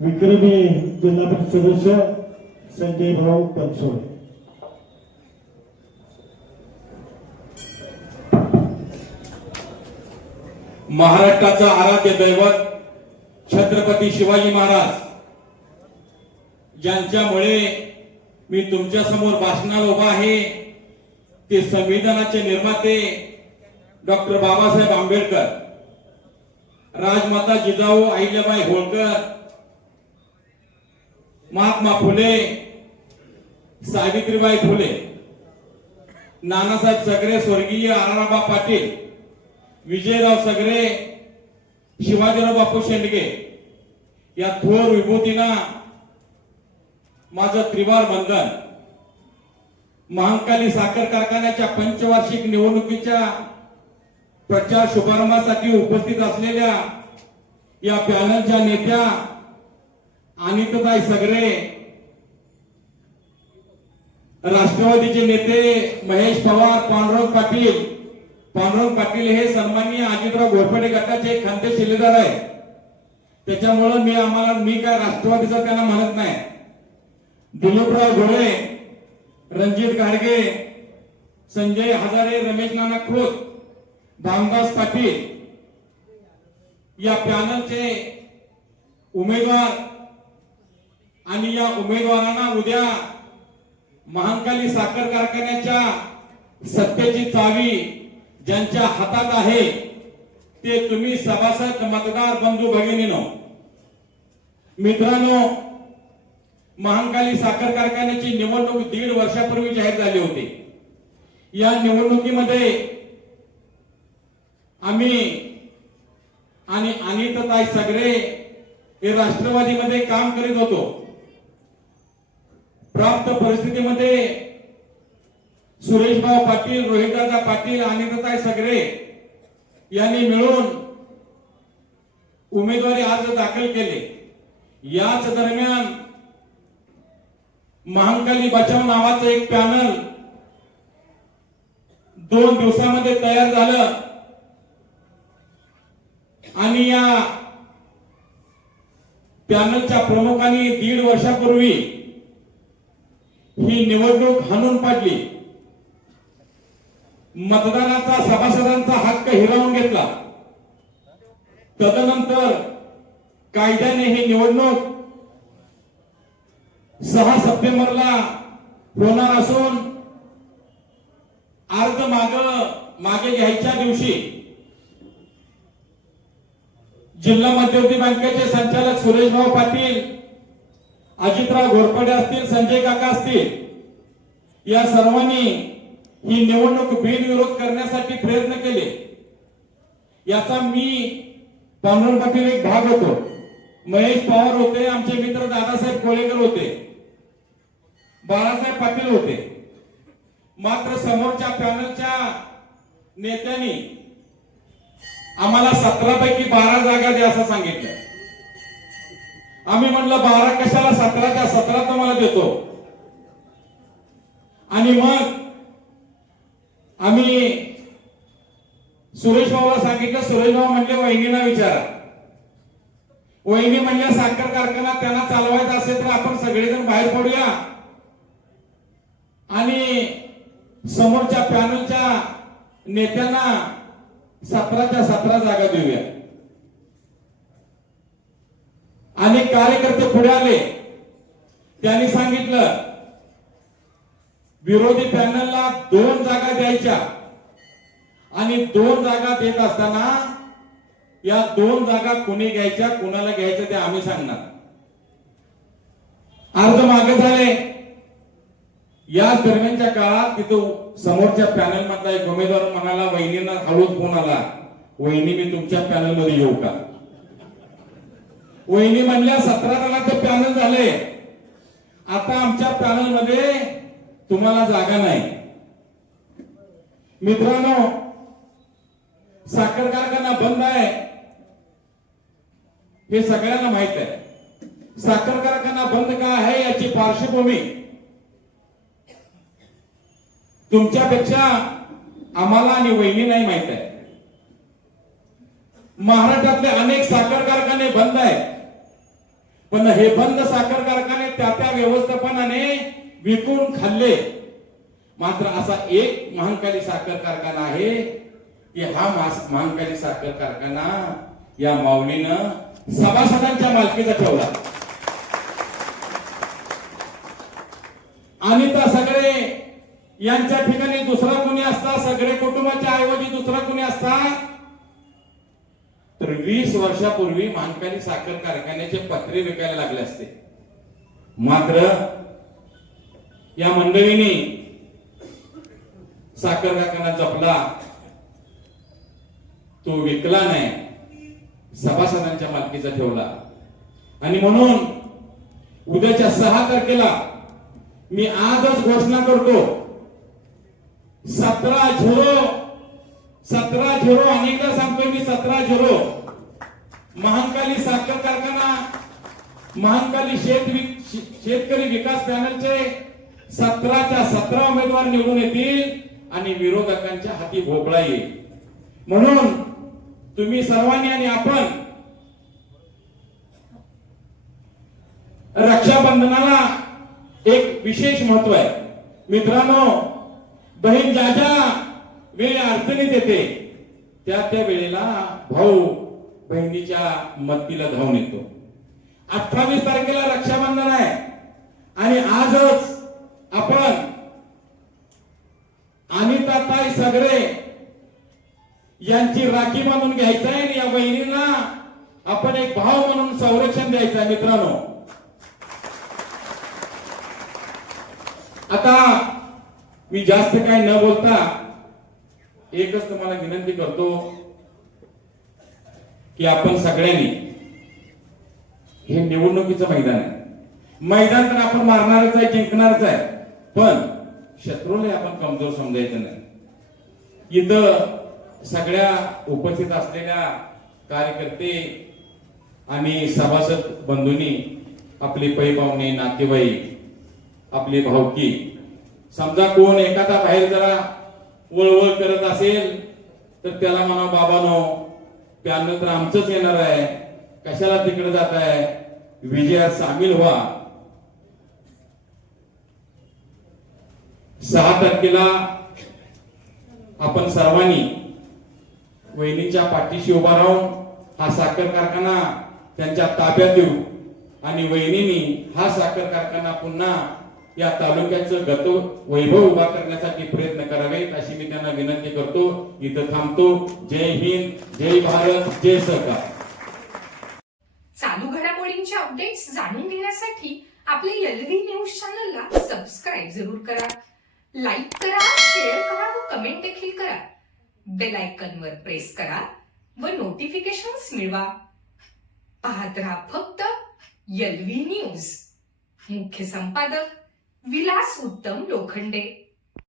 विक्रमी जिल्हा परिषद सदस्य संजय भाऊ बनसोडे. महाराष्ट्राचा आराध्य दैवत छत्रपती शिवाजी महाराज ज्यांच्यामुळे मी तुमच्या समोर भाषणाला उभा आहे ते संविधानाचे निर्माते डॉक्टर बाबासाहेब आंबेडकर, राजमाता जिजाऊ अहिल्याबाई होळकर, महात्मा फुले, सावित्रीबाई फुले, नानासाहेब सगरे, स्वर्गीय आराराबा पाटील, विजयराव सगरे, शिवाजीराव बापू शेंडगे या थोर विभूतींना माझं त्रिवार वंदन. महांकाली साखर कारखान्याच्या पंचवार्षिक निवडणुकीच्या प्रचार शुभारंभासाठी उपस्थित असलेल्या या पॅनलच्या नेत्या अनिताताई सगरे, राष्ट्रवादीचे नेते महेश पवार, पांडुरंग पाटील हे सन्माननीय अजितराव घोरपडे गटाचे एक खंते शिलेदार आहे. त्याच्यामुळे मी काय राष्ट्रवादीचा त्यांना म्हणत नाही. दिलीपराव घोळे, रणजित गाडगे, संजय हजारे, रमेश नाना खोत, भामदास पाटील या पॅनलचे उमेदवार आणि या उमेदवारांना उद्या महांकाली साखर कारखान्याच्या सत्तेची चावी ज्यांच्या हातात आहे ते तुम्ही सभासद मतदार बंधू भगिनीनो. मित्रांनो, महांकाली साखर कारखान्याची निवडणूक 1.5 वर्षापूर्वी जाहीर झाली होती. या निवडणुकीमध्ये आम्ही आणि अनिताताई सगरे हे राष्ट्रवादीमध्ये काम करीत होतो. प्राप्त परिस्थितीमध्ये सुरेशभाऊ पाटील, रोहितदादा पाटील, अनिताताई सगरे यांनी मिळून उमेदवारी अर्ज दाखल केले. याच दरम्यान महांकाली बचाव नावाचं एक पॅनल 2 दिवसामध्ये तयार झालं आणि या पॅनलच्या प्रमुखांनी 1.5 वर्षापूर्वी ही निवडणूक हाणून पाडली. मतदानाचा, सभासदांचा हक्क हिरावून घेतला. तदनंतर कायद्याने ही निवडणूक 6 सप्टेंबरला होणार असून अर्ज मागे घ्यायच्या दिवशी जिल्हा मध्यवर्ती बँकेचे संचालक सुरेशभाऊ पाटील, अजितराव घोरपडे असतील, संजय काका असतील, या सर्वांनी ही निवडणूक बिनविरोध करण्यासाठी प्रयत्न केले. याचा मी पांडुरंग पाटील एक भाग होतो, महेश पवार होते, आमचे मित्र दादासाहेब कोळेकर होते, बाळासाहेब पाटील होते. मात्र समोरच्या पॅनलच्या नेत्यांनी आम्हाला 17 पैकी 12 जागा द्या असं सांगितलं. आम्ही म्हणलं 12 कशाला, 17 द्या, 17 तुम्हाला देतो. आणि मग आम्ही सुरेश भाऊला सांगितलं. सुरेश भाऊ म्हणले वहिनींना विचारा. वहिनी म्हणल्या साखर कारखाना त्यांना चालवायचा असेल तर आपण सगळेजण बाहेर पडूया आणि समोरच्या पॅनलच्या नेत्यांना 17च्या 17 जागा देऊया. आणि कार्यकर्ते पुढे आले. त्यांनी सांगितलं विरोधी पॅनलला 2 जागा द्यायच्या आणि 2 जागा देत असताना या 2 जागा कोणी घ्यायच्या, कोणाला घ्यायचं ते आम्ही सांगणार. अर्ज मागे झाले. या दरम्यानच्या काळात तिथं समोरच्या पॅनल मधला एक उमेदवार म्हणाला, वहिनींना हळूच फोन आला, वहिनी मी तुमच्या पॅनल मध्ये येऊ का? वहिनी म्हणल्या 17 जणांचं पॅनल झाले, आता आमच्या पॅनल मध्ये तुम्हाला जागा नाही. मित्रांनो, साखर कारखाना बंद आहे हे सगळ्यांना माहित आहे. साखर कारखाना बंद का आहे याची पार्श्वभूमी तुमच्यापेक्षा आम्हाला आणि वहिनी नाही माहित आहे. महाराष्ट्रातले अनेक साखर कारखाने बंद आहेत. पण हे बंद साखर कारखाने त्या व्यवस्थापनाने विकून खाल्ले. मात्र असा एक महांकाली साखर कारखाना आहे की हा महांकाली साखर कारखाना या माऊलीनं सभासदांच्या मालकीचा ठेवला. आणि तर सगळे यांच्या ठिकाणी दुसरा कुणी असता, सगळे कुटुंबाच्या ऐवजी दुसरा कुणी असता तर 20 वर्षापूर्वी महांकाली साखर कारखान्याचे पत्रे विकायला लागले असते. मात्र या मंडळींनी साखर कारखाना जपला, तो विकला नाही, सभासदांच्या मालकीचा ठेवला. आणि म्हणून उद्याच्या 6 तारखेला मी आजच घोषणा करतो, 17-0 अनेकदा सांगतोय मी, 17-0 महांकाली साखर कारखाना, महांकाली शेतकरी विकास पॅनलचे 17च्या 17 उमेदवार निवडून येतील आणि विरोधकांच्या हाती भोपळा येईल. म्हणून तुम्ही सर्वांनी आणि आपण रक्षाबंधनाला एक विशेष महत्व आहे मित्रांनो. बहीण ज्या वेळी अडचणीत येते त्या वेळेला भाऊ बहिणीच्या मदतीला धावून येतो. 28 तारखेला रक्षाबंधन आहे आणि आजच आपण अनिताताई सगळे यांची राखी बांधून घ्यायचं आहे आणि या बहिणींना आपण एक भाव म्हणून संरक्षण द्यायचं आहे मित्रांनो. आता मी जास्त काही न बोलता एकच तुम्हाला विनंती करतो की आपण सगळ्यांनी, हे निवडणुकीचं मैदान आहे, मैदान तर आपण मारणारच आहे, जिंकणारच आहे, पण शत्रूला आपण कमजोर समजायचं नाही. इथं सगळ्या उपस्थित असलेल्या कार्यकर्ते आणि सभासद बंधूंनी, आपले पै पाहुणे, नातेवाईक, आपली भावकी, समजा कोण एखादा बाहेर जरा वळवळ करत असेल तर त्याला म्हणा, बाबानो पॅनल तर आमचंच येणार आहे, कशाला तिकडे जात आहे, विजयात सामील व्हा. 6 तारखेला आपण सर्वांनी वहिनीच्या पाठीशी उभा राहून हा साखर कारखाना त्यांच्या ताब्यात देऊ आणि वहिनींनी हा साखर कारखाना पुन्हा या तालुक्याचं गत वैभव उभा करण्यासाठी प्रयत्न करावेत अशी मी त्यांना विनंती करतो. इथं थांबतो. जय हिंद, जय भारत, जय सरकार. चालू घडामोडींचे अपडेट्स जाणून घेण्यासाठी आपल्या LV न्यूज चॅनलला सबस्क्राईब जरूर करा, लाईक करा, शेअर करा व कमेंट देखील करा. बेल आयकॉनवर प्रेस करा व नोटिफिकेशन्स मिळवा. पाहत रहा फक्त LV न्यूज. मुख्य संपादक विलास उत्तम लोखंडे.